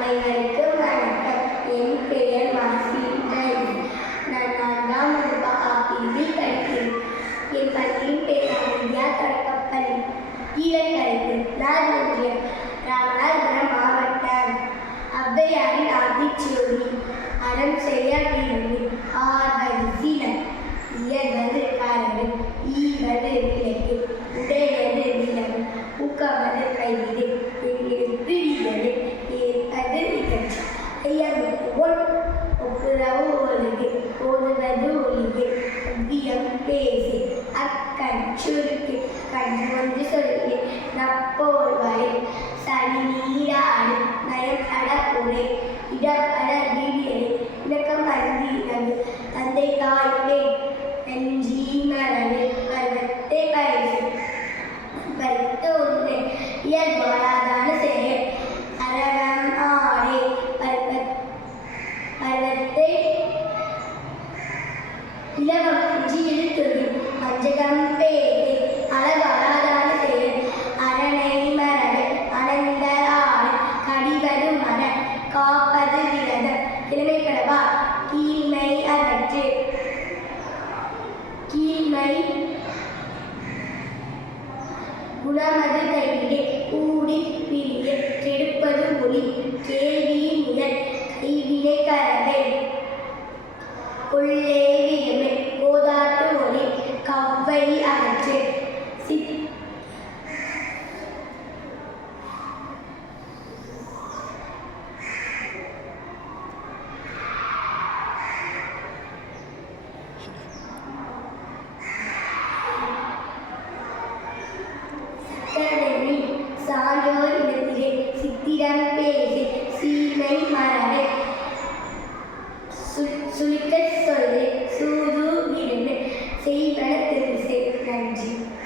அனைவருக்கும் வணக்கம். என் பெயர் மாசின். நான் 4ஆம் வகுப்பு ஆப்பிரிவில் படிக்கிறேன். என் பள்ளியின் பெயர் இந்தியா தொடக்கப்பள்ளி, கீழக்கரைக்கு, ஒன்றியம், ராமநாதபுரம் மாவட்டம். ஔவையாரின் ஆத்திச்சூடி. அறம் செய்ய வேண்டும், ஆர்வது சினம், இயல்வது கரடு, ஈவது விளக்கு, உடையது நிலம், ஊக்கவது கைவிடு, பிடிவது ஏற்பது நிகழ்ச்சி, ஐயமுக்கு ஒப்புரவு ஒழுகு, ஓதுவது ஒழுகு, வியம் பேசு, அக்கண் சுருக்கு, கண் ஒன்று சொல்லு, நப்போல் வரை, சனி நீராடு, நயம் அட உரை, இடம் அட வீடியது, இலக்கம் அந்தினது, தந்தை தாய்ப்பே நெஞ்சி மரபு, பருவத்தை பயிற்சி, பருத்த ஒன்று, இயல்பாலாதான செயல், அரவம் ஆடை, பருவத்தை இலவம் அஞ்சி இழுத்தது, மஞ்சகம் பேதை, அளவாலாதான செயல், அரணை மரபு, அனந்தராடு, கடிவது மர, காப்பது விரதம், கிழமைப்படவா, கீழ்மை அகற்று, கீழ்மை குணமது கைவிடு, கூடி பிரிய, கெடுப்பது ஒளி, கேள்வி முதல், கைவினை கரவை, கொள்ளே வியமை, போதாட்டு ஒளி, கவ்வை அகற்று, சான்றோர் இடத்திலே, சித்திரம் பேசு, சீமை மரபை, சுழிக்க